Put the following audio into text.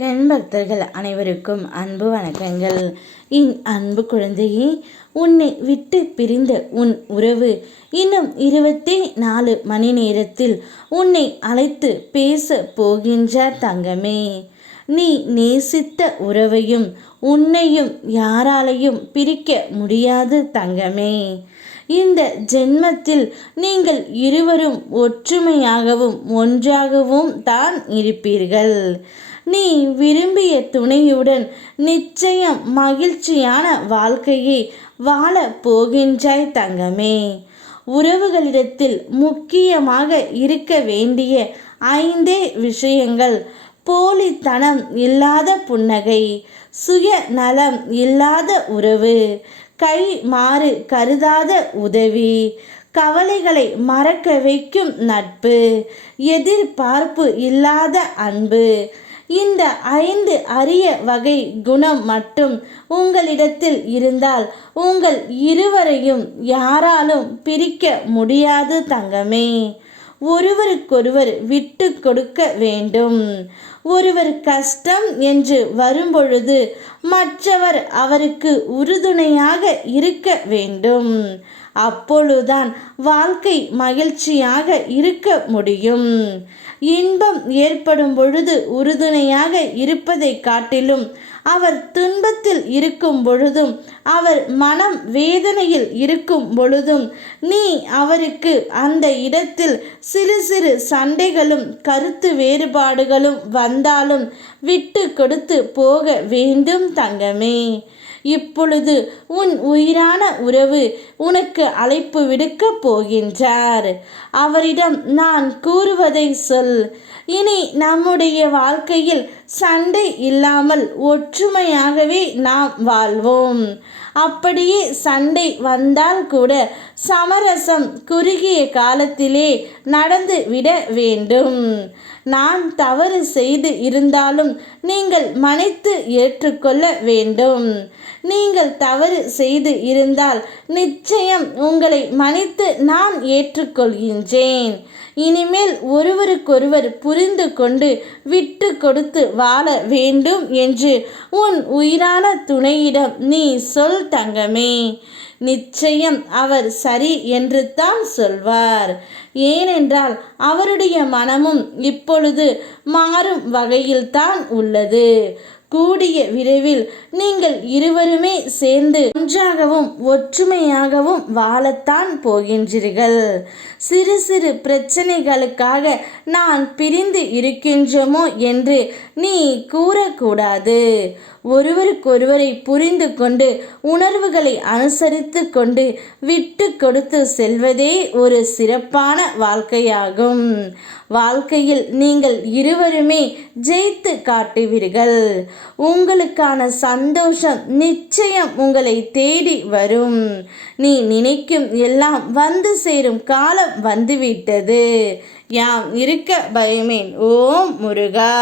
முருகன் பக்தர்கள் அனைவருக்கும் அன்பு வணக்கங்கள். என் அன்பு குழந்தையே, உன்னை விட்டு பிரிந்த உன் உறவு இன்னும் 24 மணி நேரத்தில் உன்னை அழைத்து பேச போகின்றார் தங்கமே. நீ நேசித்த உறவையும் உன்னையும் யாராலையும் பிரிக்க முடியாது தங்கமே. இந்த ஜென்மத்தில் நீங்கள் இருவரும் ஒற்றுமையாகவும் ஒன்றாகவும் தான் இருப்பீர்கள். நீ விரும்பிய துணையுடன் நிச்சயம் மகிழ்ச்சியான வாழ்க்கையை வாழ போகின்றாய் தங்கமே. உறவுகளிடத்தில் முக்கியமாக இருக்க வேண்டிய 5 விஷயங்கள்: போலித்தனம் இல்லாத புன்னகை, சுயநலம் இல்லாத உறவு, கை மாறு கருதாத உதவி, கவலைகளை மறக்க வைக்கும் நட்பு, எதிர்பார்ப்பு இல்லாத அன்பு. இந்த 5 அரிய வகை குணம் மட்டும் உங்களிடத்தில் இருந்தால் உங்கள் இருவரையும் யாராலும் பிரிக்க முடியாது தங்கமே. ஒருவருக்கொருவர் விட்டு கொடுக்க வேண்டும். ஒருவர் கஷ்டம் என்று வரும்பொழுது மற்றவர் அவருக்கு உறுதுணையாக இருக்க வேண்டும். அப்பொழுதுதான் வாழ்க்கை மகிழ்ச்சியாக இருக்க முடியும். இன்பம் ஏற்படும் பொழுது உறுதுணையாக இருப்பதை காட்டிலும் அவர் துன்பத்தில் இருக்கும் பொழுதும் அவர் மனம் வேதனையில் இருக்கும் பொழுதும் நீ அவருக்கு அந்த இடத்தில் சிறு சிறு சண்டைகளும் கருத்து வேறுபாடுகளும் வந்தாலும் விட்டு கொடுத்து போக வேண்டும் தங்கமே. இப்பொழுது உன் உயிரான உறவு உனக்கு அழைப்பு விடுக்கப் போகின்றார். அவரிடம் நான் கூறுவதை சொல். இனி நம்முடைய வாழ்க்கையில் சண்டை இல்லாமல் ஒற்றுமையாகவே நாம் வாழ்வோம். அப்படியே சண்டை வந்தால் கூட சமரசம் குறுகிய காலத்திலே நடந்து விட வேண்டும். நான் தவறு செய்து இருந்தாலும் நீங்கள் மன்னித்து ஏற்றுக்கொள்ள வேண்டும். நீங்கள் தவறு செய்து இருந்தால் நிச்சயம் உங்களை மன்னித்து நான் ஏற்றுக்கொள்கின்றேன். இனிமேல் ஒருவருக்கொருவர் புரிந்து கொண்டு விட்டு கொடுத்து வாழ வேண்டும் என்று உன் உயிரான துணையிடம் நீ சொல் தங்கமே. நிச்சயம் அவர் சரி என்று தான் சொல்வார். ஏனென்றால் அவருடைய மனமும் இப்பொழுது மாறும் வகையில்தான் உள்ளது. கூடிய விரைவில் நீங்கள் இருவருமே சேர்ந்து ஒன்றாகவும் ஒற்றுமையாகவும் வாழத்தான் போகின்றீர்கள். சிறு சிறு பிரச்சனைகளுக்காக நான் பிரிந்து இருக்கின்றோமோ என்று நீ கூறக்கூடாது. ஒருவருக்கொருவரை புரிந்து கொண்டு உணர்வுகளை அனுசரித்து கொண்டு விட்டு கொடுத்து செல்வதே ஒரு சிறப்பான வாழ்க்கையாகும். வாழ்க்கையில் நீங்கள் இருவருமே ஜெயித்து காட்டுவீர்கள். உங்களுக்கான சந்தோஷம் நிச்சயம் உங்களை தேடி வரும். நீ நினைக்கும் எல்லாம் வந்து சேரும் காலம் வந்துவிட்டது. யாம் இருக்க பயமேன். ஓம் முருகா.